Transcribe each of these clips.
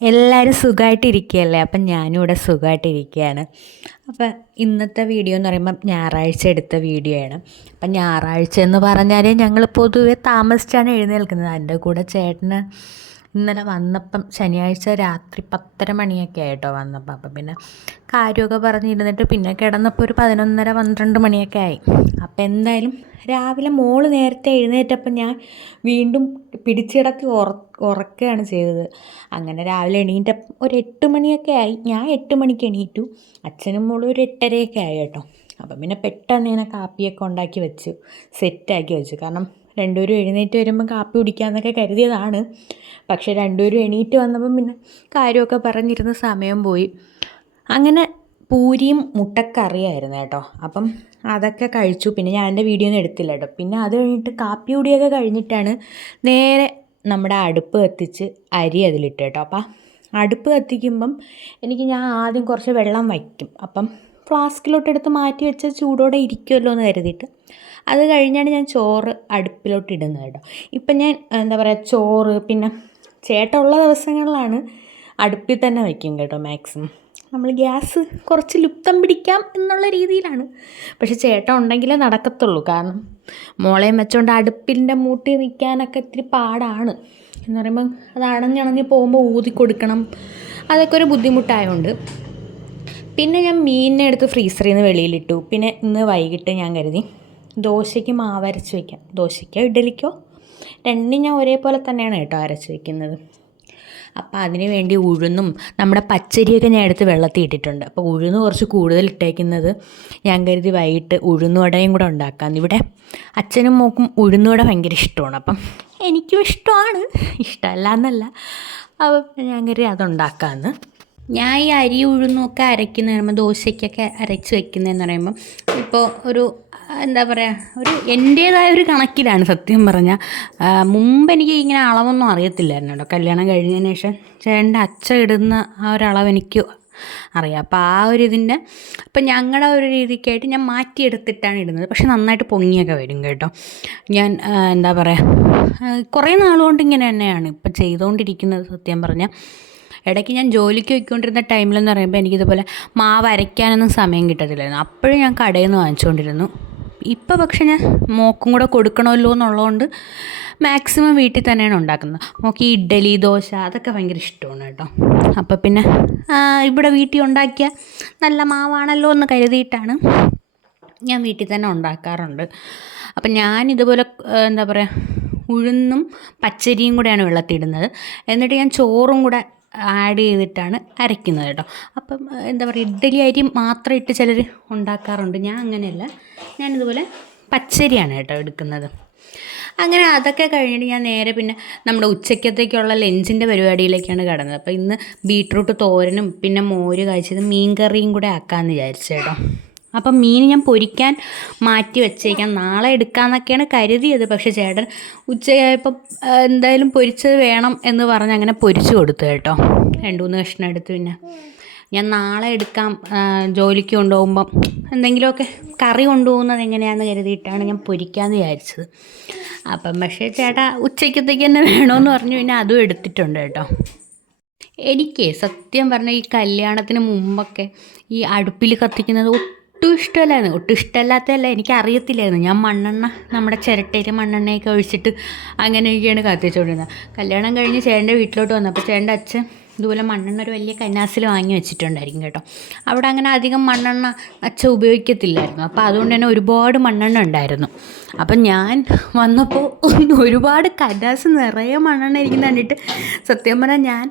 എല്ലാവരും സുഖമായിട്ടിരിക്കുകയല്ലേ? അപ്പം ഞാനും ഇവിടെ സുഖമായിട്ടിരിക്കുകയാണ്. അപ്പം ഇന്നത്തെ വീഡിയോ എന്ന് പറയുമ്പം ഞായറാഴ്ച എടുത്ത വീഡിയോ ആണ്. അപ്പം ഞായറാഴ്ച എന്ന് പറഞ്ഞാൽ ഞങ്ങൾ പൊതുവെ താമസിച്ചാണ് എഴുന്നേൽക്കുന്നത്. എൻ്റെ കൂടെ ചേട്ടന് ഇന്നലെ വന്നപ്പം ശനിയാഴ്ച രാത്രി 10:30 മണിയൊക്കെ ആയിട്ടോ വന്നപ്പം. അപ്പം പിന്നെ കാര്യമൊക്കെ പറഞ്ഞിരുന്നിട്ട് പിന്നെ കിടന്നപ്പോൾ ഒരു 11:30 12 മണിയൊക്കെ ആയി. അപ്പം എന്തായാലും രാവിലെ മോള് നേരത്തെ എഴുന്നേറ്റപ്പം ഞാൻ വീണ്ടും പിടിച്ചിടത്തി ഉറക്കുകയാണ് ചെയ്തത്. അങ്ങനെ രാവിലെ എണീറ്റപ്പം ഒരു 8 മണിയൊക്കെ ആയി. ഞാൻ 8 മണിക്ക് എണീറ്റു. അച്ഛനും മോളും ഒരു 8:30 ആയി കേട്ടോ. അപ്പം പിന്നെ പെട്ടെന്ന് ഇങ്ങനെ കാപ്പിയൊക്കെ ഉണ്ടാക്കി വെച്ചു, സെറ്റാക്കി വെച്ചു. കാരണം രണ്ടുപേരും എഴുന്നേറ്റ് വരുമ്പം കാപ്പി കുടിക്കാമെന്നൊക്കെ കരുതിയതാണ്. പക്ഷേ രണ്ടുപേരും എണീറ്റ് വന്നപ്പം പിന്നെ കാര്യമൊക്കെ പറഞ്ഞിരുന്ന സമയം പോയി. അങ്ങനെ പൂരിയും മുട്ടക്കറിയായിരുന്നു കേട്ടോ. അപ്പം അതൊക്കെ കഴിച്ചു. പിന്നെ ഞാൻ എൻ്റെ വീഡിയോ ഒന്നും എടുത്തില്ല കേട്ടോ. പിന്നെ അത് കഴിഞ്ഞിട്ട് കാപ്പി കുടിയൊക്കെ കഴിഞ്ഞിട്ടാണ് നേരെ നമ്മുടെ അടുപ്പ് കത്തിച്ച് അരി അതിലിട്ട് കേട്ടോ. അപ്പം അടുപ്പ് കത്തിക്കുമ്പം ഞാൻ ആദ്യം കുറച്ച് വെള്ളം വയ്ക്കും. അപ്പം ഫ്ലാസ്കിലോട്ടെടുത്ത് മാറ്റി വെച്ച് ചൂടോടെ ഇരിക്കുമല്ലോ എന്ന് കരുതിയിട്ട് അത് കഴിഞ്ഞാണ് ഞാൻ ചോറ് അടുപ്പിലോട്ട് ഇടുന്നത് കേട്ടോ. ഇപ്പം ഞാൻ ചോറ് പിന്നെ ചേട്ടൻ ഉള്ള ദിവസങ്ങളിലാണ് അടുപ്പിൽ തന്നെ വയ്ക്കും കേട്ടോ. മാക്സിമം നമ്മൾ ഗ്യാസ് കുറച്ച് ലുപ്തം പിടിക്കാം എന്നുള്ള രീതിയിലാണ്. പക്ഷെ ചേട്ടൻ ഉണ്ടെങ്കിലേ നടക്കത്തുള്ളൂ. കാരണം മോളെയും വെച്ചുകൊണ്ട് അടുപ്പിൻ്റെ മൂട്ടി നിൽക്കാനൊക്കെ ഇത്തിരി പാടാണ്. എന്ന് പറയുമ്പം അത് അണഞ്ഞണഞ്ഞ് പോകുമ്പോൾ ഊതി കൊടുക്കണം, അതൊക്കെ ഒരു ബുദ്ധിമുട്ടായതുകൊണ്ട് പിന്നെ ഞാൻ മീനിനെ എടുത്ത് ഫ്രീസറിൽ നിന്ന് വെളിയിലിട്ടു. പിന്നെ ഇന്ന് വൈകിട്ട് ഞാൻ കരുതി ദോശയ്ക്ക് മാവ് അരച്ച് വയ്ക്കാം. ദോശയ്ക്കോ ഇഡ്ഡലിക്കോ രണ്ടും ഞാൻ ഒരേപോലെ തന്നെയാണ് കേട്ടോ അരച്ച് വയ്ക്കുന്നത്. അപ്പോൾ അതിന് വേണ്ടി ഉഴുന്നും നമ്മുടെ പച്ചരിയൊക്കെ ഞാൻ എടുത്ത് വെള്ളത്തിൽ ഇട്ടിട്ടുണ്ട്. അപ്പോൾ ഉഴുന്ന് കുറച്ച് കൂടുതൽ ഇട്ടേക്കുന്നത് ഞാൻ കരുതി വൈകിട്ട് ഉഴുന്നുവടയും കൂടെ ഉണ്ടാക്കാമെന്ന്. ഇവിടെ അച്ഛനും മോക്കും ഉഴുന്നുവട ഭയങ്കര ഇഷ്ടമാണ്. അപ്പം എനിക്കും ഇഷ്ടമാണ്, ഇഷ്ടമല്ല എന്നല്ല. അപ്പം ഞാൻ കരുതി അതുണ്ടാക്കാമെന്ന്. ഞാൻ ഈ അരി ഉഴുന്നൊക്കെ അരയ്ക്കുന്ന പറയുമ്പോൾ ദോശയ്ക്കൊക്കെ അരച്ച് വയ്ക്കുന്നതെന്ന് പറയുമ്പം ഇപ്പോൾ ഒരു ഒരു എൻ്റേതായ ഒരു കണക്കിലാണ് സത്യം പറഞ്ഞാൽ. മുമ്പ് എനിക്ക് ഇങ്ങനെ അളവൊന്നും അറിയത്തില്ലായിരുന്നു കേട്ടോ. കല്യാണം കഴിഞ്ഞതിന് ശേഷം ചേട്ടൻ്റെ അച്ഛൻ ഇടുന്ന ആ ഒരളവ് എനിക്ക് അറിയാം. അപ്പോൾ ആ ഒരു ഇതിൻ്റെ ഇപ്പം ഞങ്ങളുടെ ഒരു രീതിക്കായിട്ട് ഞാൻ മാറ്റിയെടുത്തിട്ടാണ് ഇടുന്നത്. പക്ഷെ നന്നായിട്ട് പൊങ്ങിയൊക്കെ വരും കേട്ടോ. ഞാൻ കുറേ നാളുകൊണ്ട് ഇങ്ങനെ തന്നെയാണ് ഇപ്പം ചെയ്തുകൊണ്ടിരിക്കുന്നത് സത്യം പറഞ്ഞാൽ. ഇടയ്ക്ക് ഞാൻ ജോലിക്ക് പോയിക്കൊണ്ടിരുന്ന ടൈമിലെന്ന് പറയുമ്പോൾ എനിക്കിതുപോലെ മാവ് അരയ്ക്കാനൊന്നും സമയം കിട്ടത്തില്ലായിരുന്നു. അപ്പോഴും ഞാൻ കടയിൽ നിന്ന് വാങ്ങിച്ചുകൊണ്ടിരുന്നു. ഇപ്പോൾ പക്ഷെ ഞാൻ മോക്കും കൂടെ കൊടുക്കണമല്ലോ എന്നുള്ളതുകൊണ്ട് മാക്സിമം വീട്ടിൽ തന്നെയാണ് ഉണ്ടാക്കുന്നത്. മോക്ക് ഈ ഇഡ്ഡലി ദോശ അതൊക്കെ ഭയങ്കര ഇഷ്ടമാണ് കേട്ടോ. അപ്പോൾ പിന്നെ ഇവിടെ വീട്ടിൽ ഉണ്ടാക്കിയ നല്ല മാവാണല്ലോ എന്ന് കരുതിയിട്ടാണ് ഞാൻ വീട്ടിൽ തന്നെ ഉണ്ടാക്കാറുണ്ട്. അപ്പം ഞാനിതുപോലെ ഉഴുന്നും പച്ചരിയും കൂടെയാണ് വെള്ളത്തിടുന്നത്. എന്നിട്ട് ഞാൻ ചോറും കൂടെ ആഡ് ചെയ്തിട്ടാണ് അരയ്ക്കുന്നത് കേട്ടോ. അപ്പം ഇഡ്ഡലി അരി മാത്രം ഇട്ട് ചിലർ ഉണ്ടാക്കാറുണ്ട്. ഞാൻ അങ്ങനെയല്ല, ഞാനിതുപോലെ പച്ചരിയാണ് കേട്ടോ എടുക്കുന്നത്. അങ്ങനെ അതൊക്കെ കഴിഞ്ഞിട്ട് ഞാൻ നേരെ പിന്നെ നമ്മുടെ ഉച്ചക്കത്തേക്കുള്ള ലഞ്ചിൻ്റെ പരിപാടിയിലേക്കാണ് കിടന്നത്. അപ്പോൾ ഇന്ന് ബീട്രൂട്ട് തോരനും പിന്നെ മോര് കാഴ്ചത് മീൻ കറിയും കൂടെ ആക്കാമെന്ന് വിചാരിച്ചു കേട്ടോ. അപ്പം മീൻ ഞാൻ പൊരിക്കാൻ മാറ്റി വെച്ചേക്കാം, നാളെ എടുക്കാമെന്നൊക്കെയാണ് കരുതിയത്. പക്ഷേ ചേട്ടൻ ഉച്ചയായപ്പം എന്തായാലും പൊരിച്ചത് വേണം എന്ന് പറഞ്ഞ് അങ്ങനെ പൊരിച്ചു കൊടുത്തു കേട്ടോ. 2-3 കഷ്ണം എടുത്ത് പിന്നെ ഞാൻ നാളെ എടുക്കാം. ജോലിക്ക് കൊണ്ടുപോകുമ്പം എന്തെങ്കിലുമൊക്കെ കറി കൊണ്ടുപോകുന്നത് എങ്ങനെയാണെന്ന് കരുതിയിട്ടാണ് ഞാൻ പൊരിക്കാമെന്ന് വിചാരിച്ചത്. അപ്പം പക്ഷേ ചേട്ടാ ഉച്ചയ്ക്കത്തേക്ക് തന്നെ വേണമെന്ന് പറഞ്ഞു പിന്നെ അതും എടുത്തിട്ടുണ്ട് കേട്ടോ. എനിക്ക് സത്യം പറഞ്ഞാൽ ഈ കല്യാണത്തിന് മുമ്പൊക്കെ ഈ അടുപ്പിൽ കത്തിക്കുന്നത് ഒട്ടും ഇഷ്ടമല്ലാത്തതല്ല, എനിക്കറിയത്തില്ലായിരുന്നു. ഞാൻ മണ്ണെണ്ണ നമ്മുടെ ചിരട്ടയിൽ മണ്ണെണ്ണയൊക്കെ ഒഴിച്ചിട്ട് അങ്ങനെയൊക്കെയാണ് കത്തിച്ചുകൊണ്ടിരുന്നത്. കല്യാണം കഴിഞ്ഞ് ചേട്ടൻ്റെ വീട്ടിലോട്ട് വന്നപ്പോൾ ചേട്ടൻ്റെ അച്ഛൻ ഇതുപോലെ മണ്ണെണ്ണ ഒരു വലിയ കന്നാസിൽ വാങ്ങി വെച്ചിട്ടുണ്ടായിരിക്കും കേട്ടോ. അവിടെ അങ്ങനെ അധികം മണ്ണെണ്ണ അച്ഛൻ ഉപയോഗിക്കത്തില്ലായിരുന്നു. അപ്പോൾ അതുകൊണ്ട് തന്നെ ഒരുപാട് മണ്ണെണ്ണ ഉണ്ടായിരുന്നു. അപ്പം ഞാൻ വന്നപ്പോൾ ഒരുപാട് കന്നാസ് നിറയെ മണ്ണെണ്ണ ഇരിക്കുന്ന കണ്ടിട്ട് സത്യം പറഞ്ഞാൽ ഞാൻ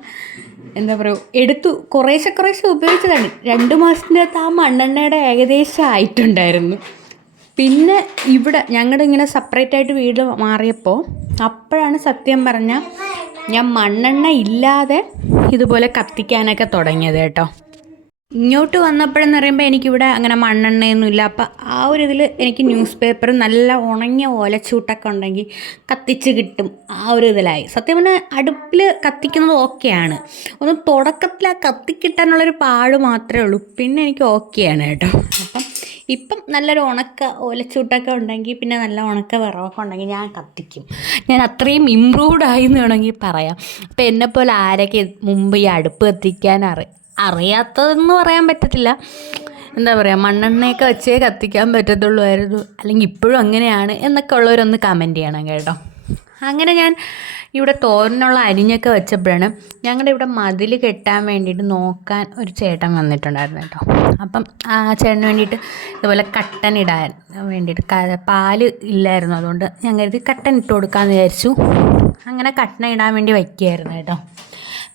എടുത്തു കുറേശ്ശെ ഉപയോഗിച്ചതാണ്. 2 മാസത്തിൻ്റെ അകത്ത് ആ മണ്ണെണ്ണയുടെ ഏകദേശം ആയിട്ടുണ്ടായിരുന്നു. പിന്നെ ഇവിടെ ഞങ്ങളുടെ ഇങ്ങനെ സെപ്പറേറ്റായിട്ട് വീട് മാറിയപ്പോൾ അപ്പോഴാണ് സത്യം പറഞ്ഞാൽ ഞാൻ മണ്ണെണ്ണ ഇല്ലാതെ ഇതുപോലെ കത്തിക്കാനൊക്കെ തുടങ്ങിയത് കേട്ടോ. ഇങ്ങോട്ട് വന്നപ്പോഴെന്ന് പറയുമ്പോൾ എനിക്കിവിടെ അങ്ങനെ മണ്ണെണ്ണയൊന്നുമില്ല. അപ്പം ആ ഒരു ഇതിൽ എനിക്ക് ന്യൂസ് പേപ്പർ നല്ല ഉണങ്ങിയ ഓലച്ചൂട്ടൊക്കെ ഉണ്ടെങ്കിൽ കത്തിച്ച് കിട്ടും, ആ ഒരു ഇതിലായി. സത്യം പറഞ്ഞാൽ അടുപ്പിൽ കത്തിക്കുന്നത് ഓക്കെയാണ്. ഒന്ന് തുടക്കത്തിൽ ആ കത്തിക്കിട്ടാനുള്ളൊരു പാട് മാത്രമേ ഉള്ളൂ. പിന്നെ എനിക്ക് ഓക്കെയാണ് കേട്ടോ. അപ്പം ഇപ്പം നല്ലൊരു ഉണക്ക ഓലച്ചൂട്ടൊക്കെ ഉണ്ടെങ്കിൽ പിന്നെ നല്ല ഉണക്ക വിറകൊക്കെ ഉണ്ടെങ്കിൽ ഞാൻ കത്തിക്കും. ഞാൻ അത്രയും ഇമ്പ്രൂവ്ഡ് ആയി എന്ന് വേണമെങ്കിൽ പറയാം. അപ്പം എന്നെപ്പോലെ ആരൊക്കെ മുമ്പ് ഈ അടുപ്പ് കത്തിക്കാൻ അറിയാത്തതെന്ന് പറയാൻ പറ്റത്തില്ല, എന്താ പറയുക, മണ്ണെണ്ണയൊക്കെ വെച്ചേ കത്തിക്കാൻ പറ്റത്തുള്ളൂ അല്ലെങ്കിൽ ഇപ്പോഴും അങ്ങനെയാണ് എന്നൊക്കെ ഉള്ളവരൊന്ന് കമൻറ്റ് ചെയ്യണം കേട്ടോ. അങ്ങനെ ഞാൻ ഇവിടെ തോരനുള്ള അരിഞ്ഞൊക്കെ വെച്ചപ്പോഴാണ് ഞങ്ങളുടെ ഇവിടെ മതിൽ കെട്ടാൻ വേണ്ടിയിട്ട് നോക്കാൻ ഒരു ചേട്ടൻ വന്നിട്ടുണ്ടായിരുന്നു കേട്ടോ. അപ്പം ആ ചേട്ടന് വേണ്ടിയിട്ട് ഇതുപോലെ കട്ടൻ ഇടാൻ വേണ്ടിയിട്ട് പാല് ഇല്ലായിരുന്നു, അതുകൊണ്ട് ഞാൻ കരുതി കട്ടൻ ഇട്ട് കൊടുക്കാമെന്ന് വിചാരിച്ചു. അങ്ങനെ കട്ടൻ ഇടാൻ വേണ്ടി വയ്ക്കുകയായിരുന്നു കേട്ടോ.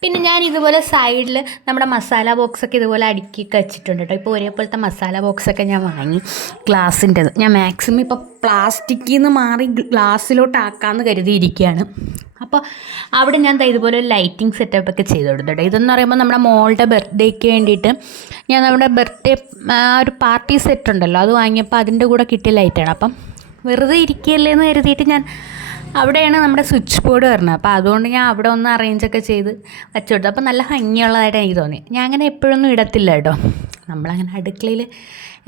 പിന്നെ ഞാൻ ഇതുപോലെ സൈഡിൽ നമ്മുടെ മസാല ബോക്സൊക്കെ ഇതുപോലെ അടുക്കിയൊക്കെ വെച്ചിട്ടുണ്ട് കേട്ടോ. ഇപ്പോൾ ഒരേപോലത്തെ മസാല ബോക്സൊക്കെ ഞാൻ വാങ്ങി, ഗ്ലാസിൻ്റെത്. ഞാൻ മാക്സിമം ഇപ്പോൾ പ്ലാസ്റ്റിക്കിൽ നിന്ന് മാറി ഗ്ലാസ്സിലോട്ടാക്കാമെന്ന് കരുതിയിരിക്കുകയാണ്. അപ്പോൾ അവിടെ ഞാൻ ഇതുപോലെ ഒരു ലൈറ്റിംഗ് സെറ്റപ്പൊക്കെ ചെയ്ത് കൊടുത്തിട്ട്, ഇതെന്ന് പറയുമ്പോൾ നമ്മുടെ മോളുടെ ബർത്ത്ഡേക്ക് വേണ്ടിയിട്ട് ഞാൻ നമ്മുടെ ബർത്ത്ഡേ ഒരു പാർട്ടി സെറ്റ് ഉണ്ടല്ലോ അത് വാങ്ങിയപ്പോൾ അതിൻ്റെ കൂടെ കിട്ടിയ ലൈറ്റാണ്. അപ്പം വെറുതെ ഇരിക്കുകയല്ലേ എന്ന് കരുതിയിട്ട് ഞാൻ അവിടെയാണ് നമ്മുടെ സ്വിച്ച് ബോർഡ് വരുന്നത്. അപ്പോൾ അതുകൊണ്ട് ഞാൻ അവിടെ ഒന്ന് അറേഞ്ചൊക്കെ ചെയ്ത് വെച്ചു കൊടുത്തു. അപ്പോൾ നല്ല ഭംഗിയുള്ളതായിട്ട് എനിക്ക് തോന്നി. ഞാൻ അങ്ങനെ എപ്പോഴൊന്നും ഇടത്തില്ല കേട്ടോ. നമ്മളങ്ങനെ അടുക്കളയിൽ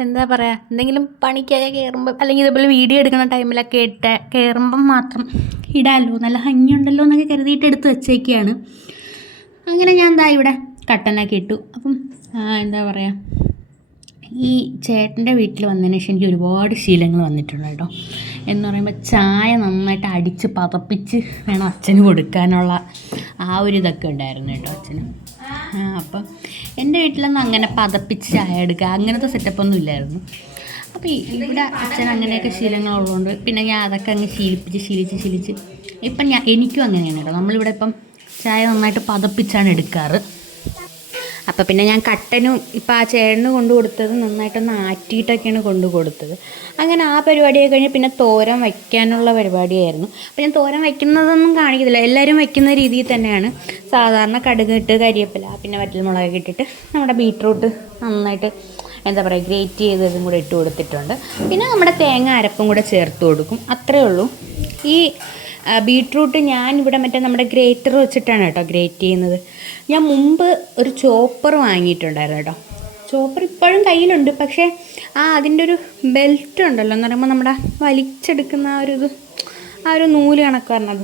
എന്താ പറയുക, എന്തെങ്കിലും പണിക്കൊക്കെ കയറുമ്പോൾ അല്ലെങ്കിൽ ഇതുപോലെ വീഡിയോ എടുക്കുന്ന ടൈമിലൊക്കെ കയറുമ്പം മാത്രം ഇടാമല്ലോ, നല്ല ഭംഗിയുണ്ടല്ലോ എന്നൊക്കെ കരുതിയിട്ട് എടുത്ത് വെച്ചേക്കുകയാണ്. അങ്ങനെ ഞാൻ ഇവിടെ കട്ടനൊക്കെ ഇട്ടു. അപ്പം എന്താ പറയുക, ഈ ചേട്ടൻ്റെ വീട്ടിൽ വന്നതിന് ശേഷം എനിക്ക് ഒരുപാട് ശീലങ്ങൾ വന്നിട്ടുണ്ട് കേട്ടോ. എന്ന് പറയുമ്പോൾ ചായ നന്നായിട്ട് അടിച്ച് പതപ്പിച്ച് വേണം അച്ഛന് കൊടുക്കാനുള്ള ആ ഒരു ഇതൊക്കെ ഉണ്ടായിരുന്നു കേട്ടോ അച്ഛന്. അപ്പം എൻ്റെ വീട്ടിലൊന്നും അങ്ങനെ പതപ്പിച്ച് ചായ എടുക്കുക അങ്ങനത്തെ സെറ്റപ്പൊന്നും ഇല്ലായിരുന്നു. അപ്പോൾ ഇവിടെ അച്ഛൻ അങ്ങനെയൊക്കെ ശീലങ്ങളുള്ളതുകൊണ്ട് പിന്നെ ഞാൻ അതൊക്കെ അങ്ങ് ശീലിച്ച് ഇപ്പം എനിക്കും അങ്ങനെയാണ് കേട്ടോ. നമ്മളിവിടെ ഇപ്പം ചായ നന്നായിട്ട് പതപ്പിച്ചാണ് എടുക്കാറ്. അപ്പോൾ പിന്നെ ഞാൻ കട്ടനും ഇപ്പോൾ ആ ചേട്ടന് കൊണ്ടു കൊടുത്തത് നന്നായിട്ടൊന്ന് ആറ്റിയിട്ടൊക്കെയാണ് കൊണ്ടു കൊടുത്തത്. അങ്ങനെ ആ പരിപാടിയൊക്കെ കഴിഞ്ഞ് പിന്നെ തോരൻ വയ്ക്കാനുള്ള പരിപാടിയായിരുന്നു. അപ്പോൾ ഞാൻ തോരൻ വയ്ക്കുന്നതൊന്നും കാണിക്കത്തില്ല, എല്ലാവരും വയ്ക്കുന്ന രീതിയിൽ തന്നെയാണ്. സാധാരണ കടുക് ഇട്ട് കരിവേപ്പില പിന്നെ വറ്റൽമുളകൊക്കെ ഇട്ടിട്ട് നമ്മുടെ ബീട്രൂട്ട് നന്നായിട്ട് എന്താ പറയുക ഗ്രേറ്റ് ചെയ്തതും കൂടെ ഇട്ട് കൊടുത്തിട്ടുണ്ട്. പിന്നെ നമ്മുടെ തേങ്ങ അരപ്പും കൂടെ ചേർത്ത് കൊടുക്കും, അത്രയേ ഉള്ളൂ. ഈ ബീട്രൂട്ട് ഞാനിവിടെ മറ്റേ നമ്മുടെ ഗ്രേറ്റർ വെച്ചിട്ടാണ് കേട്ടോ ഗ്രേറ്റ് ചെയ്യുന്നത്. ഞാൻ മുമ്പ് ഒരു ചോപ്പർ വാങ്ങിയിട്ടുണ്ടായിരുന്നു കേട്ടോ. ചോപ്പർ ഇപ്പോഴും കയ്യിലുണ്ട്, പക്ഷേ അതിൻ്റെ ഒരു ബെൽറ്റ് ഉണ്ടല്ലോ എന്ന് പറയുമ്പോൾ നമ്മുടെ വലിച്ചെടുക്കുന്ന ആ ഒരു നൂല് കണക്ക് പറഞ്ഞത്,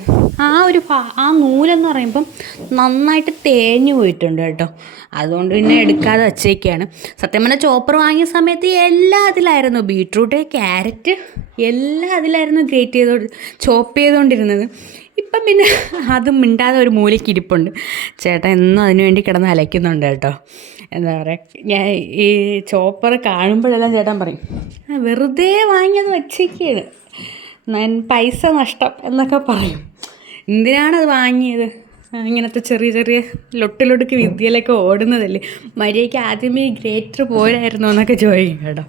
ആ നൂലെന്ന് പറയുമ്പം നന്നായിട്ട് തേഞ്ഞു പോയിട്ടുണ്ട് കേട്ടോ. അതുകൊണ്ട് പിന്നെ എടുക്കാതെ വച്ചേക്കാണ്. സത്യം പറഞ്ഞാൽ ചോപ്പർ വാങ്ങിയ സമയത്ത് എല്ലാം അതിലായിരുന്നു, ബീട്രൂട്ട് ക്യാരറ്റ് എല്ലാം അതിലായിരുന്നു ചോപ്പ് ചെയ്തുകൊണ്ടിരുന്നത്. ഇപ്പം പിന്നെ അതും മിണ്ടാതെ ഒരു മൂലയ്ക്ക് ഇരിപ്പുണ്ട്. ചേട്ടൻ എന്നും അതിനു വേണ്ടി കിടന്ന് അലയ്ക്കുന്നുണ്ട് കേട്ടോ. എന്താ പറയുക, ഞാൻ ഈ ചോപ്പർ കാണുമ്പോഴെല്ലാം ചേട്ടൻ പറയും വെറുതെ വാങ്ങിയത് വച്ചേക്കാണ്, പൈസ നഷ്ടം എന്നൊക്കെ പറയും. എന്തിനാണത് വാങ്ങിയത്, ഇങ്ങനത്തെ ചെറിയ ലൊട്ടിലൊടുക്ക് വിദ്യയിലൊക്കെ ഓടുന്നതല്ലേ, മര്യാദയ്ക്ക് ആദ്യമേ ഗ്രേറ്റർ പോരായിരുന്നു എന്നൊക്കെ ചോദിക്കും കേട്ടോ.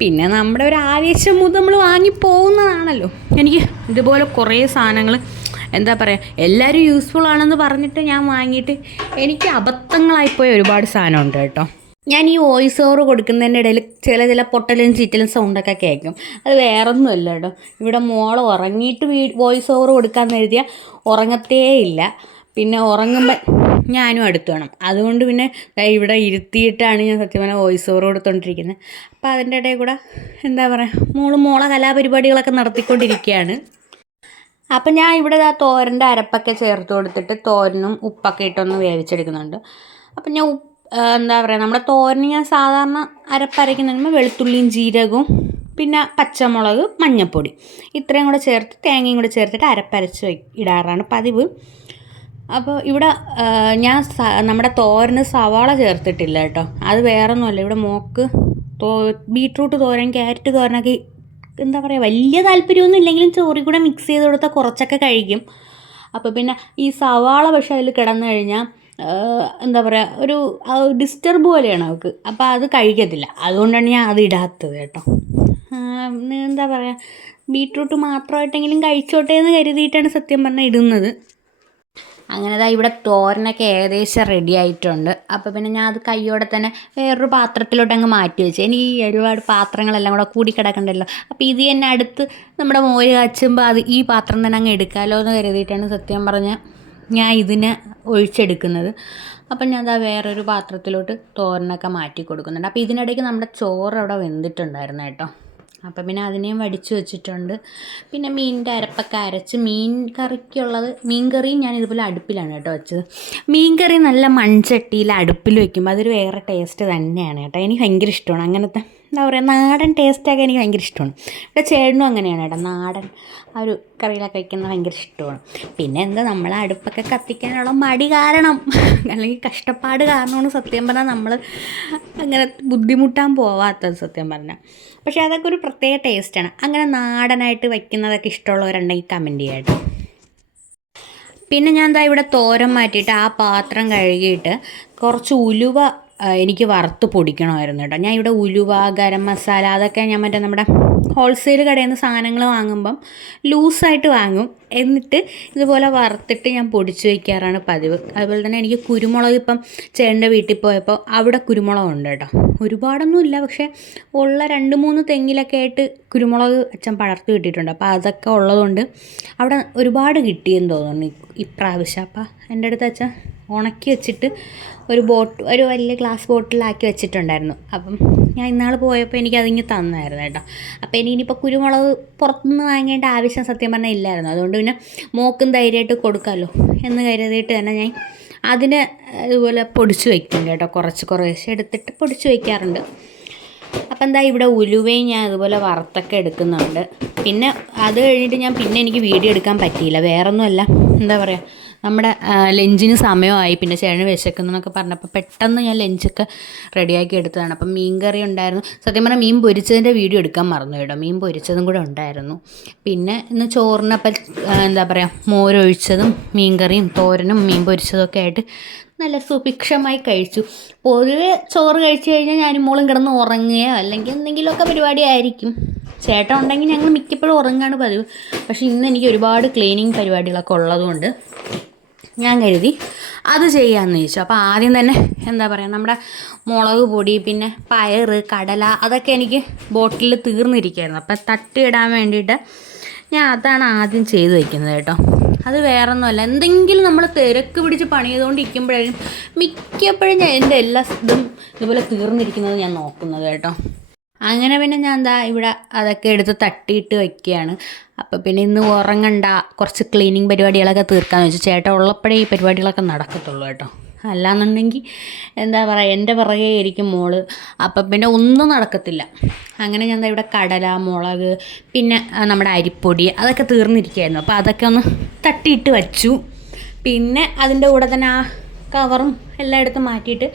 പിന്നെ നമ്മുടെ ഒരു ആവേശം മുതൽ നമ്മൾ വാങ്ങിപ്പോകുന്നതാണല്ലോ. എനിക്ക് ഇതുപോലെ കുറേ സാധനങ്ങൾ എന്താ പറയുക എല്ലാവരും യൂസ്ഫുൾ ആണെന്ന് പറഞ്ഞിട്ട് ഞാൻ വാങ്ങിയിട്ട് എനിക്ക് അബദ്ധങ്ങളായിപ്പോയ ഒരുപാട് സാധനമുണ്ട് കേട്ടോ. ഞാൻ ഈ വോയിസ് ഓവർ കൊടുക്കുന്നതിൻ്റെ ഇടയിൽ ചില പൊട്ടലും ചീറ്റലും സൗണ്ടൊക്കെ കേൾക്കും. അത് വേറൊന്നുമല്ല കേട്ടോ, ഇവിടെ മോൾ ഉറങ്ങിയിട്ട് വോയിസ് ഓവർ കൊടുക്കാമെന്ന് എഴുതിയാൽ ഉറങ്ങത്തേ ഇല്ല. പിന്നെ ഉറങ്ങുമ്പോൾ ഞാനും അടുത്ത് വേണം. അതുകൊണ്ട് പിന്നെ ഇവിടെ ഇരുത്തിയിട്ടാണ് ഞാൻ സത്യം പറഞ്ഞാൽ വോയിസ് ഓവർ കൊടുത്തുകൊണ്ടിരിക്കുന്നത്. അപ്പോൾ അതിൻ്റെ ഇടയിൽ കൂടെ എന്താ പറയുക മോളെ കലാപരിപാടികളൊക്കെ നടത്തിക്കൊണ്ടിരിക്കുകയാണ്. അപ്പം ഞാൻ ഇവിടെ തോരൻ്റെ അരപ്പൊക്കെ ചേർത്ത് കൊടുത്തിട്ട് തോരനും ഉപ്പൊക്കെ ഇട്ടൊന്ന് വേവിച്ചെടുക്കുന്നുണ്ട്. അപ്പം ഞാൻ എന്താ പറയുക നമ്മുടെ തോരന് ഞാൻ സാധാരണ അരപ്പരയ്ക്കുന്നതിന് വെളുത്തുള്ളിയും ജീരകവും പിന്നെ പച്ചമുളക് മഞ്ഞൾപ്പൊടി ഇത്രയും കൂടെ ചേർത്ത് തേങ്ങയും കൂടെ ചേർത്തിട്ട് അരപ്പരച്ച് ഇടാറാണ് പതിവ്. അപ്പോൾ ഇവിടെ ഞാൻ നമ്മുടെ തോരന് സവാള ചേർത്തിട്ടില്ല കേട്ടോ. അത് വേറൊന്നുമല്ല, ഇവിടെ മോൾക്ക് ബീട്രൂട്ട് തോരൻ ക്യാരറ്റ് തോരനൊക്കെ എന്താ പറയുക വലിയ താല്പര്യമൊന്നും ഇല്ലെങ്കിലും ചോറിൽ കൂടെ മിക്സ് ചെയ്ത് കൊടുത്താൽ കുറച്ചൊക്കെ കഴിക്കും. അപ്പോൾ പിന്നെ ഈ സവാള പക്ഷേ അതിൽ കിടന്നു കഴിഞ്ഞാൽ എന്താ പറയുക ഒരു ഡിസ്റ്റർബ് പോലെയാണ് അവൾക്ക്. അപ്പോൾ അത് കഴിക്കത്തില്ല, അതുകൊണ്ടാണ് ഞാൻ അത് ഇടാത്തത് കേട്ടോ. എന്താ പറയുക ബീട്രൂട്ട് മാത്രമായിട്ടെങ്കിലും കഴിച്ചോട്ടെ എന്ന് കരുതിയിട്ടാണ് സത്യം പറഞ്ഞാൽ ഇടുന്നത്. അങ്ങനെ ഇവിടെ തോരനൊക്കെ ഏകദേശം റെഡി ആയിട്ടുണ്ട്. അപ്പോൾ പിന്നെ ഞാൻ അത് കയ്യോടെ തന്നെ വേറൊരു പാത്രത്തിലോട്ട് അങ്ങ് മാറ്റി വെച്ചു. എനിക്ക് ഈ ഒരുപാട് പാത്രങ്ങളെല്ലാം കൂടെ കൂടിക്കിടക്കണ്ടല്ലോ. അപ്പോൾ ഇത് തന്നെ അടുത്ത് നമ്മുടെ മോര് കാച്ചുമ്പോൾ ഈ പാത്രം തന്നെ അങ്ങ് എടുക്കാമല്ലോ എന്ന് കരുതിയിട്ടാണ് സത്യം പറഞ്ഞാൽ ഞാൻ ഇതിനെ ഒഴിച്ചെടുക്കുന്നത്. അപ്പം ഞാൻ അതാ വേറൊരു പാത്രത്തിലോട്ട് തോരനൊക്കെ മാറ്റി കൊടുക്കുന്നുണ്ട്. അപ്പോൾ ഇതിനിടയ്ക്ക് നമ്മുടെ ചോറ് അവിടെ വെന്തിട്ടുണ്ടായിരുന്നു കേട്ടോ. അപ്പം പിന്നെ അതിനെയും വടിച്ച് വെച്ചിട്ടുണ്ട്. പിന്നെ മീനിൻ്റെ അരപ്പൊക്കെ അരച്ച് മീൻ കറിയും ഞാൻ ഇതുപോലെ അടുപ്പിലാണ് കേട്ടോ വെച്ചത്. മീൻ കറി നല്ല മൺചട്ടിയിൽ അടുപ്പിൽ വെക്കുമ്പോൾ അതൊരു വേറെ ടേസ്റ്റ് തന്നെയാണ് കേട്ടോ. എനിക്ക് ഭയങ്കര ഇഷ്ടമാണ് അങ്ങനത്തെ എന്താ പറയുക നാടൻ ടേസ്റ്റൊക്കെ എനിക്ക് ഭയങ്കര ഇഷ്ടമാണ്. ഇവിടെ ചേട്ടനും അങ്ങനെയാണ് കേട്ടോ, നാടൻ ആ ഒരു കറിയിലൊക്കെ വയ്ക്കുന്നത് ഭയങ്കര ഇഷ്ടമാണ്. പിന്നെ എന്താ നമ്മൾ അടുപ്പൊക്കെ കത്തിക്കാനുള്ള മടി കാരണം അല്ലെങ്കിൽ കഷ്ടപ്പാട് കാരണമാണ് സത്യം പറഞ്ഞാൽ നമ്മൾ അങ്ങനെ ബുദ്ധിമുട്ടാൻ പോവാത്തത് സത്യം പറഞ്ഞാൽ. പക്ഷേ അതൊക്കെ ഒരു പ്രത്യേക ടേസ്റ്റാണ്. അങ്ങനെ നാടനായിട്ട് വയ്ക്കുന്നതൊക്കെ ഇഷ്ടമുള്ളവരുണ്ടെങ്കിൽ കമൻറ്റ് ചെയ്യാം കേട്ടോ. പിന്നെ ഞാൻ എന്താ ഇവിടെ തോരൻ മാറ്റിയിട്ട് ആ പാത്രം കഴുകിയിട്ട് കുറച്ച് ഉലുവ എനിക്ക് വറുത്ത് പൊടിക്കണമായിരുന്നു കേട്ടോ. ഞാൻ ഇവിടെ ഉലുവ, ഗരം മസാല അതൊക്കെ ഞാൻ നമ്മുടെ ഹോൾസെയിൽ കടയിൽ നിന്ന് സാധനങ്ങൾ വാങ്ങുമ്പം ലൂസായിട്ട് വാങ്ങും. എന്നിട്ട് ഇതുപോലെ വറുത്തിട്ട് ഞാൻ പൊടിച്ച് വയ്ക്കാറാണ് പതിവ്. അതുപോലെ തന്നെ എനിക്ക് കുരുമുളക് ഇപ്പം ചേട്ടൻ്റെ വീട്ടിൽ പോയപ്പോൾ അവിടെ കുരുമുളകുണ്ട് കേട്ടോ. ഒരുപാടൊന്നും ഇല്ല, പക്ഷേ ഉള്ള 2-3 തെങ്ങിലൊക്കെ ആയിട്ട് കുരുമുളക് അച്ഛൻ പടർത്തി കിട്ടിയിട്ടുണ്ട്. അപ്പോൾ അതൊക്കെ ഉള്ളതുകൊണ്ട് അവിടെ ഒരുപാട് കിട്ടിയെന്ന് തോന്നുന്നു ഇപ്രാവശ്യം. അപ്പോൾ എൻ്റെ അടുത്ത് അച്ഛൻ ഉണക്കി വെച്ചിട്ട് ഒരു വലിയ ഗ്ലാസ് ബോട്ടിലാക്കി വെച്ചിട്ടുണ്ടായിരുന്നു. അപ്പം ഞാൻ ഇന്നാൾ പോയപ്പോൾ എനിക്കതിങ്ങ് തന്നായിരുന്നു കേട്ടോ. അപ്പോൾ ഇനിയിപ്പോൾ കുരുമുളക് പുറത്തുനിന്ന് വാങ്ങേണ്ട ആവശ്യം സത്യം പറഞ്ഞാൽ ഇല്ലായിരുന്നു. അതുകൊണ്ട് പിന്നെ മോക്കും ധൈര്യമായിട്ട് കൊടുക്കാമല്ലോ എന്ന് കരുതിയിട്ട് തന്നെ ഞാൻ അതിനെ ഇതുപോലെ പൊടിച്ച് വയ്ക്കും കേട്ടോ. കുറേശ്ശെ എടുത്തിട്ട് പൊടിച്ച് വയ്ക്കാറുണ്ട്. അപ്പം എന്താ ഇവിടെ ഉലുവയും ഞാൻ അതുപോലെ വറുത്തൊക്കെ എടുക്കുന്നുണ്ട്. പിന്നെ അത് കഴിഞ്ഞിട്ട് പിന്നെ എനിക്ക് വീഡിയോ എടുക്കാൻ പറ്റിയില്ല. വേറൊന്നുമല്ല, എന്താ പറയുക, നമ്മുടെ ലഞ്ചിന് സമയമായി. പിന്നെ ചേട്ടന് വിശക്കുന്നതെന്നൊക്കെ പറഞ്ഞപ്പോൾ പെട്ടെന്ന് ഞാൻ ലഞ്ചൊക്കെ റെഡിയാക്കി എടുത്തതാണ്. അപ്പം മീൻ കറി ഉണ്ടായിരുന്നു. സത്യം പറഞ്ഞാൽ മീൻ പൊരിച്ചതിൻ്റെ വീഡിയോ എടുക്കാൻ മറന്നു കേട്ടോ. മീൻ പൊരിച്ചതും കൂടെ ഉണ്ടായിരുന്നു. പിന്നെ ഇന്ന് ചോറിനപ്പം എന്താ പറയുക, മോരൊഴിച്ചതും മീൻ കറിയും തോരനും മീൻ പൊരിച്ചതും ഒക്കെ ആയിട്ട് നല്ല സുഭിക്ഷമായി കഴിച്ചു. പൊതുവെ ചോറ് കഴിച്ചു കഴിഞ്ഞാൽ ഞാനും മോളും കിടന്ന് ഉറങ്ങുകയോ അല്ലെങ്കിൽ എന്തെങ്കിലുമൊക്കെ പരിപാടി ആയിരിക്കും. ചേട്ടൻ ഉണ്ടെങ്കിൽ ഞങ്ങൾ മിക്കപ്പോഴും ഉറങ്ങാണ് പതിവ്. പക്ഷേ ഇന്ന് എനിക്ക് ഒരുപാട് ക്ലീനിങ് പരിപാടികളൊക്കെ ഉള്ളതുകൊണ്ട് ഞാൻ കരുതി അത് ചെയ്യാമെന്ന് ചോദിച്ചു. അപ്പോൾ ആദ്യം തന്നെ എന്താ പറയുക, നമ്മുടെ മുളക് പൊടി, പിന്നെ പയറ്, കടല അതൊക്കെ എനിക്ക് ബോട്ടിലിൽ തീർന്നിരിക്കുകയായിരുന്നു. അപ്പം തട്ടിയിടാൻ വേണ്ടിയിട്ട് ഞാൻ അതാണ് ആദ്യം ചെയ്ത് വയ്ക്കുന്നത് കേട്ടോ. അത് വേറൊന്നുമല്ല, എന്തെങ്കിലും നമ്മൾ തിരക്ക് പിടിച്ച് പണി ചെയ്തുകൊണ്ടിരിക്കുമ്പോഴായിരിക്കും മിക്കപ്പോഴും ഞാൻ എൻ്റെ എല്ലാ ഇതും ഇതുപോലെ തീർന്നിരിക്കുന്നത് ഞാൻ നോക്കുന്നത് കേട്ടോ. അങ്ങനെ പിന്നെ ഞാൻ ഇവിടെ അതൊക്കെ എടുത്ത് തട്ടിയിട്ട് വയ്ക്കുകയാണ്. അപ്പോൾ പിന്നെ ഇന്ന് ഉറങ്ങണ്ട, കുറച്ച് ക്ലീനിങ് പരിപാടികളൊക്കെ തീർക്കാമെന്ന് വെച്ചു. ചേട്ടൻ ഉള്ളപ്പോഴേ ഈ പരിപാടികളൊക്കെ നടക്കത്തുള്ളൂ കേട്ടോ. അല്ലാന്നുണ്ടെങ്കിൽ എന്താ പറയുക, എൻ്റെ പിറകെ ആയിരിക്കും മോള്. അപ്പം പിന്നെ ഒന്നും നടക്കത്തില്ല. അങ്ങനെ ഞാൻ ഇവിടെ കടല, മുളക്, പിന്നെ നമ്മുടെ അരിപ്പൊടി അതൊക്കെ തീർന്നിരിക്കുകയായിരുന്നു. അപ്പോൾ അതൊക്കെ ഒന്ന് തട്ടിയിട്ട് വച്ചു. പിന്നെ അതിൻ്റെ കൂടെ തന്നെ ആ കവറും എല്ലായിടത്തും മാറ്റിയിട്ട്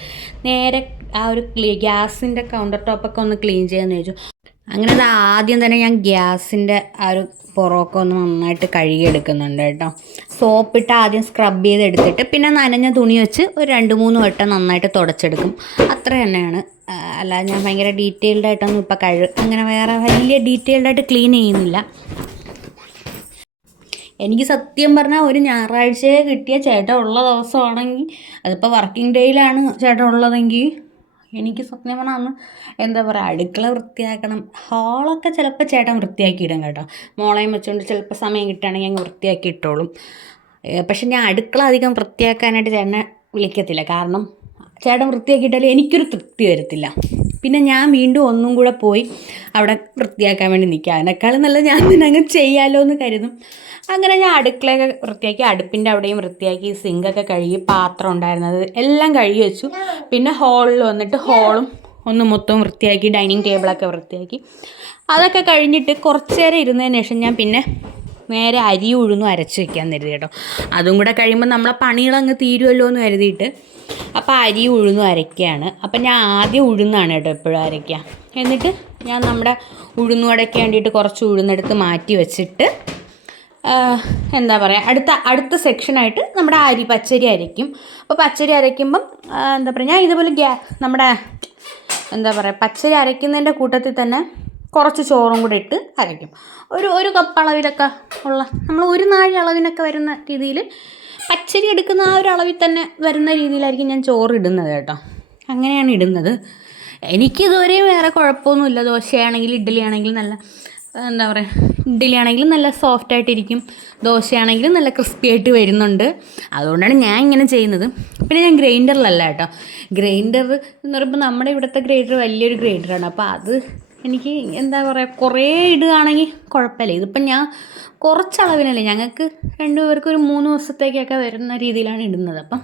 നേരെ ആ ഒരു ഗ്യാസിൻ്റെ കൗണ്ടർ ടോപ്പൊക്കെ ഒന്ന് ക്ലീൻ ചെയ്യാമെന്ന് ചോദിച്ചു. അങ്ങനെ അത് ആദ്യം തന്നെ ഞാൻ ഗ്യാസിൻ്റെ ആ ഒരു പുറമൊക്കെ ഒന്ന് നന്നായിട്ട് കഴുകിയെടുക്കുന്നുണ്ട് കേട്ടോ. സോപ്പിട്ട് ആദ്യം സ്ക്രബ് ചെയ്തെടുത്തിട്ട് പിന്നെ നനഞ്ഞ തുണി വെച്ച് ഒരു 2-3 വട്ടം നന്നായിട്ട് തുടച്ചെടുക്കും. അത്ര തന്നെയാണ്. അല്ലാതെ ഞാൻ ഭയങ്കര ഡീറ്റെയിൽഡായിട്ടൊന്നും ഇപ്പോൾ അങ്ങനെ വേറെ വലിയ ഡീറ്റെയിൽഡായിട്ട് ക്ലീൻ ചെയ്യുന്നില്ല. എനിക്ക് സത്യം പറഞ്ഞാൽ ഒരു ഞായറാഴ്ചയെ കിട്ടിയ ചേട്ടൻ ഉള്ള ദിവസമാണെങ്കിൽ, അതിപ്പോൾ വർക്കിംഗ് ഡേയിലാണ് ചേട്ടൻ ഉള്ളതെങ്കിൽ, എനിക്ക് സത്യം പറഞ്ഞാൽ അന്ന് എന്താ പറയുക, അടുക്കള വൃത്തിയാക്കണം. ഹാളൊക്കെ ചിലപ്പോൾ ചേട്ടൻ വൃത്തിയാക്കിയിടും കേട്ടോ. മോളെയും വെച്ചുകൊണ്ട് ചിലപ്പോൾ സമയം കിട്ടുകയാണെങ്കിൽ അങ്ങ് വൃത്തിയാക്കി ഇട്ടോളും. പക്ഷെ ഞാൻ അടുക്കള അധികം വൃത്തിയാക്കാനായിട്ട് ചേട്ടനെ വിളിക്കത്തില്ല. കാരണം ചേട്ടൻ വൃത്തിയാക്കിയിട്ടാലും എനിക്കൊരു തൃപ്തി വരത്തില്ല. പിന്നെ ഞാൻ വീണ്ടും ഒന്നും കൂടെ പോയി അവിടെ വൃത്തിയാക്കാൻ വേണ്ടി നിൽക്കുക. അതിനേക്കാളും നല്ല ഞാൻ തന്നെ അങ്ങ് ചെയ്യാമല്ലോ എന്ന് കരുതും. അങ്ങനെ ഞാൻ അടുക്കളയൊക്കെ വൃത്തിയാക്കി, അടുപ്പിൻ്റെ അവിടെയും വൃത്തിയാക്കി, സിങ്കൊക്കെ കഴുകി, പാത്രം ഉണ്ടായിരുന്നത് എല്ലാം കഴുകി വെച്ചു. പിന്നെ ഹാളിൽ വന്നിട്ട് ഹാളും ഒന്ന് മൊത്തം വൃത്തിയാക്കി, ഡൈനിങ് ടേബിളൊക്കെ വൃത്തിയാക്കി. അതൊക്കെ കഴിഞ്ഞിട്ട് കുറച്ച് നേരം ഇരുന്നതിന് ശേഷം ഞാൻ പിന്നെ നേരെ അരി ഉഴുന്നും അരച്ച് വെക്കാൻ കരുതി കേട്ടോ. അതും കൂടെ കഴിയുമ്പോൾ നമ്മളെ പണികളങ്ങ് തീരുമല്ലോ എന്ന് കരുതിയിട്ട് അപ്പോൾ അരി ഉഴുന്നും അരയ്ക്കുകയാണ്. അപ്പം ഞാൻ ആദ്യം ഉഴുന്നാണ് കേട്ടോ എപ്പോഴും അരയ്ക്കുക. എന്നിട്ട് ഞാൻ നമ്മുടെ ഉഴുന്നും അടയ്ക്കാൻ വേണ്ടിയിട്ട് കുറച്ച് ഉഴുന്നെടുത്ത് മാറ്റി വെച്ചിട്ട് എന്താ പറയുക, അടുത്ത സെക്ഷനായിട്ട് നമ്മുടെ പച്ചരി അരയ്ക്കും. അപ്പോൾ പച്ചരി അരയ്ക്കുമ്പം എന്താ പറയുക, ഞാൻ ഇതുപോലെ നമ്മുടെ എന്താ പറയുക, പച്ചരി അരയ്ക്കുന്നതിൻ്റെ കൂട്ടത്തിൽ തന്നെ കുറച്ച് ചോറും കൂടെ ഇട്ട് അരയ്ക്കും. ഒരു കപ്പ് അളവിലൊക്കെ ഉള്ള, നമ്മൾ ഒരു നാഴി അളവിനൊക്കെ വരുന്ന രീതിയിൽ പച്ചരി എടുക്കുന്ന ആ ഒരു അളവിൽ തന്നെ വരുന്ന രീതിയിലായിരിക്കും ഞാൻ ചോറ് ഇടുന്നത് കേട്ടോ. അങ്ങനെയാണ് ഇടുന്നത്. എനിക്കിതുവരെയും വേറെ കുഴപ്പമൊന്നുമില്ല. ദോശയാണെങ്കിൽ ഇഡ്ഡലി ആണെങ്കിൽ നല്ല എന്താ പറയുക, ഇഡ്ഡലി ആണെങ്കിലും നല്ല സോഫ്റ്റായിട്ടിരിക്കും, ദോശയാണെങ്കിലും നല്ല ക്രിസ്പി ആയിട്ട് വരുന്നുണ്ട്. അതുകൊണ്ടാണ് ഞാൻ ഇങ്ങനെ ചെയ്യുന്നത്. പിന്നെ ഞാൻ ഗ്രൈൻഡറിലല്ല കേട്ടോ, ഗ്രൈൻഡർ എന്ന് പറയുമ്പോൾ നമ്മുടെ ഇവിടുത്തെ ഗ്രൈൻഡർ വലിയൊരു ഗ്രൈൻഡറാണ്. അപ്പോൾ അത് എനിക്ക് എന്താ പറയുക, കുറേ ഇടുകയാണെങ്കിൽ കുഴപ്പമില്ല. ഇതിപ്പം ഞാൻ കുറച്ചളവിനല്ലേ, ഞങ്ങൾക്ക് 2 പേർക്ക് ഒരു 3 ദിവസത്തേക്കൊക്കെ വരുന്ന രീതിയിലാണ് ഇടുന്നത്. അപ്പം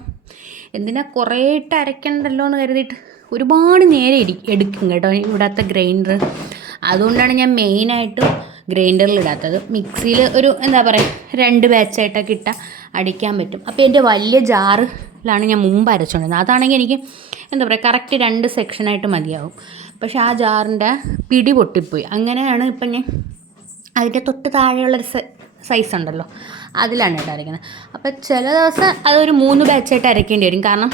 എന്തിനാ കുറേ ഇട്ട് അരയ്ക്കണ്ടല്ലോ എന്ന് കരുതിയിട്ട് ഒരുപാട് നേരം എടുക്കും കേട്ടോ ഇവിടുത്തെ ഗ്രൈൻഡർ. അതുകൊണ്ടാണ് ഞാൻ മെയിനായിട്ടും ഗ്രൈൻഡറിൽ ഇടാത്തത്. മിക്സിയിൽ ഒരു എന്താ പറയുക 2 ബാച്ചായിട്ടൊക്കെ ഇട്ടാൽ അടിക്കാൻ പറ്റും. അപ്പോൾ എൻ്റെ വലിയ ജാറിലാണ് ഞാൻ മുമ്പ് അരച്ചുകൊണ്ടിരുന്നത്. അതാണെങ്കിൽ എനിക്ക് എന്താ പറയുക കറക്റ്റ് 2 സെക്ഷനായിട്ട് മതിയാവും. പക്ഷേ ആ ജാറിൻ്റെ പിടി പൊട്ടിപ്പോയി. അങ്ങനെയാണ് ഇപ്പം ഞാൻ അതിൻ്റെ തൊട്ട് താഴെയുള്ളൊരു സൈസ് ഉണ്ടല്ലോ, അതിലാണ് ഇട്ട് അരയ്ക്കുന്നത്. അപ്പോൾ ചില ദിവസം അതൊരു 3 ബാച്ചായിട്ട് അരയ്ക്കേണ്ടി വരും. കാരണം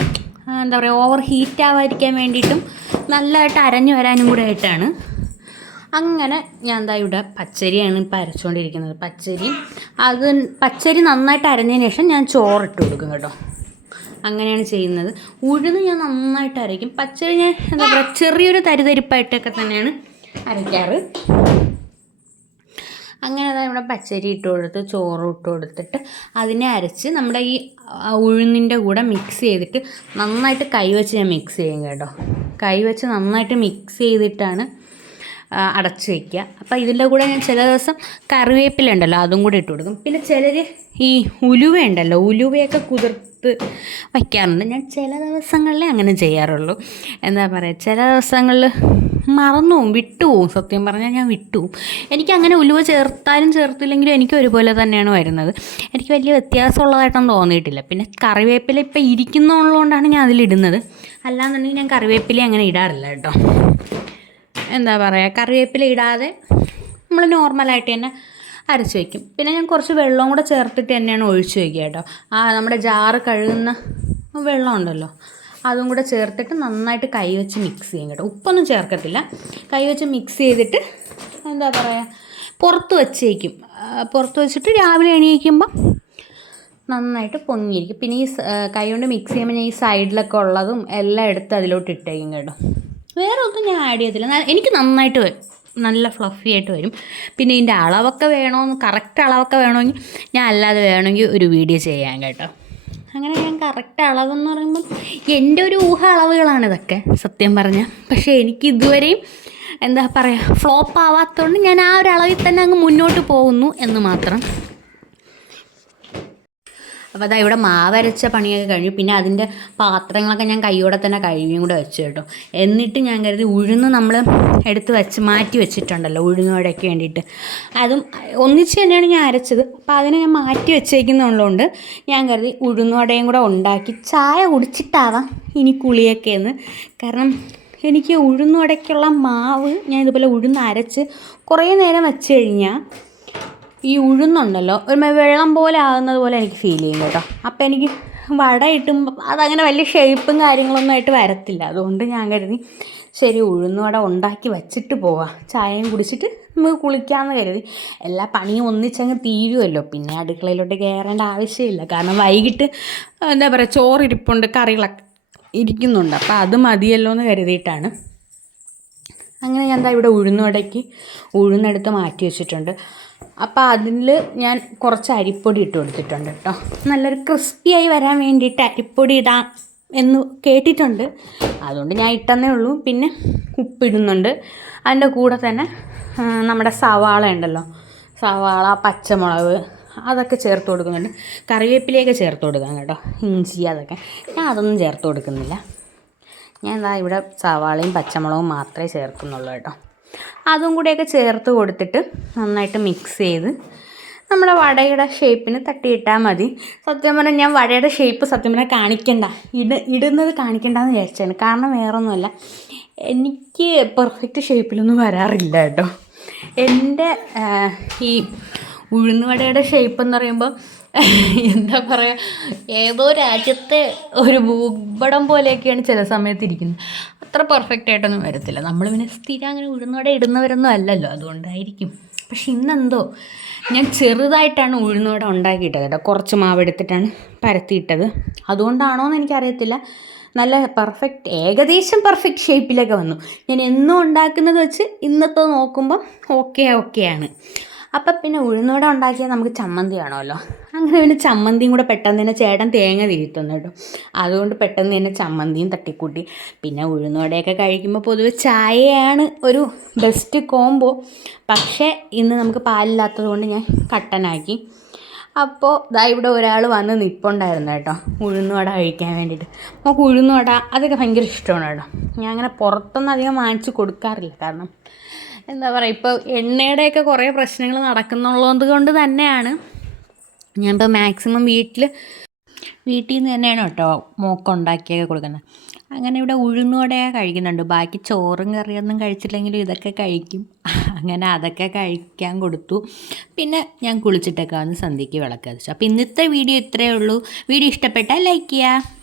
എന്താ പറയുക ഓവർ ഹീറ്റ് ആവാതിരിക്കാൻ വേണ്ടിയിട്ടും നല്ലതായിട്ട് അരഞ്ഞു വരാനും കൂടെ ആയിട്ടാണ്. അങ്ങനെ ഞാൻ എന്താ ഇവിടെ പച്ചരിയാണ് ഇപ്പം അരച്ചുകൊണ്ടിരിക്കുന്നത്. പച്ചരി നന്നായിട്ട് അരഞ്ഞതിന് ശേഷം ഞാൻ ചോറിട്ട് കൊടുക്കും കേട്ടോ. അങ്ങനെയാണ് ചെയ്യുന്നത്. ഉഴുന്ന് ഞാൻ നന്നായിട്ട് അരയ്ക്കും. പച്ചരി ഞാൻ എന്താ പറയുക ചെറിയൊരു തരിതരിപ്പായിട്ടൊക്കെ തന്നെയാണ് അരയ്ക്കാറ്. അങ്ങനെ അതാ ഇവിടെ പച്ചരി ഇട്ട് കൊടുത്ത് ചോറ് ഇട്ട് കൊടുത്തിട്ട് അതിനെ അരച്ച് നമ്മുടെ ഈ ഉഴുന്നിൻ്റെ കൂടെ മിക്സ് ചെയ്തിട്ട് നന്നായിട്ട് കൈവച്ച് ഞാൻ മിക്സ് ചെയ്യും കേട്ടോ. കൈവച്ച് നന്നായിട്ട് മിക്സ് ചെയ്തിട്ടാണ് അടച്ച് വയ്ക്കുക. അപ്പോൾ ഇതിൻ്റെ കൂടെ ഞാൻ ചില ദിവസം കറിവേപ്പില ഉണ്ടല്ലോ അതും കൂടി ഇട്ട് കൊടുക്കും. പിന്നെ ചിലർ ഈ ഉലുവ ഉണ്ടല്ലോ, ഉലുവയൊക്കെ കുതിർത്ത് വയ്ക്കാറുണ്ട്. ഞാൻ ചില ദിവസങ്ങളിലേ അങ്ങനെ ചെയ്യാറുള്ളൂ. എന്താ പറയുക, ചില ദിവസങ്ങളിൽ മറന്നു പോവും, വിട്ടുപോകും. സത്യം പറഞ്ഞാൽ ഞാൻ വിട്ടുപോകും. എനിക്കങ്ങനെ ഉലുവ ചേർത്താലും ചേർത്തില്ലെങ്കിലും എനിക്ക് ഒരുപോലെ തന്നെയാണ് വരുന്നത്. എനിക്ക് വലിയ വ്യത്യാസമുള്ളതായിട്ടൊന്നും തോന്നിയിട്ടില്ല. പിന്നെ കറിവേപ്പില ഇപ്പം ഇരിക്കുന്നതുകൊണ്ടാണ് ഞാൻ അതിലിടുന്നത്. അല്ലാന്നുണ്ടെങ്കിൽ ഞാൻ കറിവേപ്പില അങ്ങനെ ഇടാറില്ല കേട്ടോ. എന്താ പറയുക കറിവേപ്പില ഇടാതെ നമ്മൾ നോർമലായിട്ട് തന്നെ അരച്ച് വയ്ക്കും. പിന്നെ ഞാൻ കുറച്ച് വെള്ളവും കൂടെ ചേർത്തിട്ട് തന്നെയാണ് ഒഴിച്ച് വയ്ക്കുക കേട്ടോ. നമ്മുടെ ജാറ് കഴുകുന്ന വെള്ളം ഉണ്ടല്ലോ അതും കൂടെ ചേർത്തിട്ട് നന്നായിട്ട് കൈവച്ച് മിക്സ് ചെയ്യും കേട്ടോ. ഉപ്പൊന്നും ചേർക്കത്തില്ല. കൈവച്ച് മിക്സ് ചെയ്തിട്ട് എന്താ പറയുക പുറത്ത് വച്ചേക്കും. പുറത്ത് വെച്ചിട്ട് രാവിലെ എണീക്കുമ്പം നന്നായിട്ട് പൊങ്ങിയിരിക്കും. പിന്നെ ഈ കൈ കൊണ്ട് മിക്സ് ചെയ്യുമ്പോൾ ഞാൻ ഈ സൈഡിലൊക്കെ ഉള്ളതും എല്ലാം എടുത്ത് അതിലോട്ട് ഇട്ടേക്കും കേട്ടോ. വേറെ ഒന്നും ഞാൻ ആഡ് ചെയ്തില്ല. എനിക്ക് നന്നായിട്ട് വരും, നല്ല ഫ്ലഫി ആയിട്ട് വരും. പിന്നെ ഇതിൻ്റെ അളവൊക്കെ വേണമെന്ന് കറക്റ്റ് അളവൊക്കെ വേണമെങ്കിൽ ഞാൻ അല്ലാതെ വേണമെങ്കിൽ ഒരു വീഡിയോ ചെയ്യാം കേട്ടോ. അങ്ങനെ ഞാൻ കറക്റ്റ് അളവെന്ന് പറയുമ്പം എൻ്റെ ഒരു ഊഹ അളവുകളാണ് ഇതൊക്കെ സത്യം പറഞ്ഞാൽ. പക്ഷേ എനിക്ക് ഇതുവരെയും എന്താ പറയുക ഫ്ലോപ്പ് ആവാത്തതുകൊണ്ട് ഞാൻ ആ ഒരു അളവിൽ തന്നെ അങ്ങ് മുന്നോട്ട് പോകുന്നു എന്ന് മാത്രം. അപ്പോൾ അതാ ഇവിടെ മാവരച്ച പണിയൊക്കെ കഴിഞ്ഞു. പിന്നെ അതിൻ്റെ പാത്രങ്ങളൊക്കെ ഞാൻ കൈയോടെ തന്നെ കഴുകിയും കൂടെ വെച്ചു കേട്ടോ. എന്നിട്ട് ഞാൻ കരുതി ഉഴുന്ന് നമ്മൾ എടുത്ത് മാറ്റി വെച്ചിട്ടുണ്ടല്ലോ ഉഴുന്ന് വടയ്ക്ക് വേണ്ടിയിട്ട്, അതും ഒന്നിച്ച് തന്നെയാണ് ഞാൻ അരച്ചത്. അപ്പോൾ അതിനെ ഞാൻ മാറ്റി വെച്ചേക്കുന്നുള്ളതുകൊണ്ട് ഞാൻ കരുതി ഉഴുന്ന് വടയും കൂടെ ഉണ്ടാക്കി ചായ കുടിച്ചിട്ടാവാം ഇനി കുളിയൊക്കെ എന്ന്. കാരണം എനിക്ക് ഉഴുന്ന് വടയ്ക്കുള്ള മാവ് ഞാൻ ഇതുപോലെ ഉഴുന്ന് അരച്ച് കുറേ നേരം വെച്ച് കഴിഞ്ഞാൽ ഈ ഉഴുന്നുണ്ടല്ലോ ഒരു വെള്ളം പോലെ ആകുന്നത് പോലെ എനിക്ക് ഫീൽ ചെയ്യും കേട്ടോ. അപ്പോൾ എനിക്ക് വട ഇട്ടുമ്പോൾ അതങ്ങനെ വലിയ ഷേപ്പും കാര്യങ്ങളൊന്നും ആയിട്ട് വരത്തില്ല. അതുകൊണ്ട് ഞാൻ കരുതി ശരി ഉഴുന്ന് വട ഉണ്ടാക്കി വച്ചിട്ട് പോവാം, ചായയും കുടിച്ചിട്ട് നമുക്ക് കുളിക്കാമെന്ന് കരുതി. എല്ലാ പണിയും ഒന്നിച്ചങ്ങ് തീരുമല്ലോ, പിന്നെ അടുക്കളയിലോട്ട് കയറേണ്ട ആവശ്യമില്ല. കാരണം വൈകിട്ട് എന്താ പറയുക ചോറിരിപ്പുണ്ട്, കറികളൊക്കെ ഇരിക്കുന്നുണ്ട്. അപ്പോൾ അത് മതിയല്ലോ എന്ന് കരുതിയിട്ടാണ്. അങ്ങനെ ഞാൻ എന്താ ഇവിടെ ഉഴുന്ന് വടയ്ക്ക് ഉഴുന്നെടുത്ത് മാറ്റി വെച്ചിട്ടുണ്ട്. അപ്പോൾ അതിൽ ഞാൻ കുറച്ച് അരിപ്പൊടി ഇട്ട് കൊടുത്തിട്ടുണ്ട് കേട്ടോ. നല്ലൊരു ക്രിസ്പിയായി വരാൻ വേണ്ടിയിട്ട് അരിപ്പൊടി ഇടാം എന്ന് കേട്ടിട്ടുണ്ട്, അതുകൊണ്ട് ഞാൻ ഇട്ടെന്നേ ഉള്ളൂ. പിന്നെ ഉപ്പിടുന്നുണ്ട്. അതിൻ്റെ കൂടെ തന്നെ നമ്മുടെ സവാള ഉണ്ടല്ലോ, സവാള പച്ചമുളക് അതൊക്കെ ചേർത്ത് കൊടുക്കുന്നുണ്ട്. കറിവേപ്പിലയൊക്കെ ചേർത്ത് കൊടുക്കാം കേട്ടോ, ഇഞ്ചി അതൊക്കെ. ഞാൻ അതൊന്നും ചേർത്ത് കൊടുക്കുന്നില്ല. ഞാൻ എന്താ ഇവിടെ സവാളയും പച്ചമുളകും മാത്രമേ ചേർക്കുന്നുള്ളൂ കേട്ടോ. അതും കൂടെയൊക്കെ ചേർത്ത് കൊടുത്തിട്ട് നന്നായിട്ട് മിക്സ് ചെയ്ത് നമ്മുടെ വടയുടെ ഷേപ്പിന് തട്ടിയിട്ടാൽ മതി. സത്യം പറഞ്ഞാൽ ഞാൻ വടയുടെ ഷേപ്പ് സത്യം പറഞ്ഞാൽ കാണിക്കണ്ട, ഇടുന്നത് കാണിക്കണ്ടെന്ന് വിചാരിച്ചാണ്. കാരണം വേറൊന്നുമല്ല, എനിക്ക് പെർഫെക്റ്റ് ഷേപ്പിലൊന്നും വരാറില്ല കേട്ടോ. എൻ്റെ ഈ ഉഴുന്നുവടയുടെ ഷേപ്പ് എന്ന് പറയുമ്പോൾ എന്താ പറയുക ഏതോ രാജ്യത്തെ ഒരു ഭൂപടം പോലെയൊക്കെയാണ് ചില സമയത്ത് ഇരിക്കുന്നത്. അത്ര പെർഫെക്റ്റ് ആയിട്ടൊന്നും വരത്തില്ല. നമ്മൾ പിന്നെ സ്ഥിരം അങ്ങനെ ഉഴുന്നുവട ഇടുന്നവരൊന്നും അല്ലല്ലോ, അതുകൊണ്ടായിരിക്കും. പക്ഷെ ഇന്നെന്തോ ഞാൻ ചെറുതായിട്ടാണ് ഉഴുന്നുവട ഉണ്ടാക്കിയിട്ടത് കേട്ടോ. കുറച്ച് മാവ് എടുത്തിട്ടാണ് പരത്തിയിട്ടത്. അതുകൊണ്ടാണോ എന്ന് എനിക്കറിയത്തില്ല, നല്ല ഏകദേശം പെർഫെക്റ്റ് ഷേപ്പിലൊക്കെ വന്നു. ഞാൻ എന്നും ഉണ്ടാക്കുന്നത് വെച്ച് ഇന്നത്തെ നോക്കുമ്പം ഓക്കെയാണ്. അപ്പം പിന്നെ ഉഴുന്നുവട ഉണ്ടാക്കിയാൽ നമുക്ക് ചമ്മന്തി വേണമല്ലോ. അങ്ങനെ പിന്നെ ചമ്മന്തിയും കൂടെ പെട്ടെന്ന് തന്നെ ചേട്ടൻ തേങ്ങ തിരുത്തുന്നു കേട്ടോ. അതുകൊണ്ട് പെട്ടെന്ന് തന്നെ ചമ്മന്തിയും തട്ടിക്കൂട്ടി. പിന്നെ ഉഴുന്നുവടയൊക്കെ കഴിക്കുമ്പോൾ പൊതുവെ ചായയാണ് ഒരു ബെസ്റ്റ് കോംബോ. പക്ഷേ ഇന്ന് നമുക്ക് പാലില്ലാത്തത് കൊണ്ട് ഞാൻ കട്ടനാക്കി. അപ്പോൾ ദാ ഇവിടെ ഒരാൾ വന്ന് നിൽപ്പുണ്ടായിരുന്നു കേട്ടോ, ഉഴുന്നുവട കഴിക്കാൻ വേണ്ടിയിട്ട്. നമുക്ക് ഉഴുന്നുവട അതൊക്കെ ഭയങ്കര ഇഷ്ടമാണ് കേട്ടോ. ഞാൻ അങ്ങനെ പുറത്തൊന്നും അധികം വാങ്ങിച്ച് കൊടുക്കാറില്ല. കാരണം എന്താ പറയുക, ഇപ്പോൾ എണ്ണയുടെയൊക്കെ കുറേ പ്രശ്നങ്ങൾ നടക്കുന്നുള്ളത് കൊണ്ട് തന്നെയാണ് ഞാനിപ്പോൾ മാക്സിമം വീട്ടിൽ നിന്ന് തന്നെയാണ് കേട്ടോ മോക്കുണ്ടാക്കിയൊക്കെ കൊടുക്കുന്നത്. അങ്ങനെ ഇവിടെ ഉഴുന്നുവടയൊക്കെ കഴിക്കുന്നുണ്ട്. ബാക്കി ചോറും കറിയൊന്നും കഴിച്ചില്ലെങ്കിലും ഇതൊക്കെ കഴിക്കും. അങ്ങനെ അതൊക്കെ കഴിക്കാൻ കൊടുത്തു. പിന്നെ ഞാൻ കുളിച്ചിട്ടൊക്കെ വന്ന് സന്ധ്യയ്ക്ക് വിളക്ക് കത്തിച്ചു. അപ്പോൾ ഇന്നത്തെ വീഡിയോ ഇത്രയേ ഉള്ളൂ. വീഡിയോ ഇഷ്ടപ്പെട്ടാൽ ലൈക്ക് ചെയ്യുക.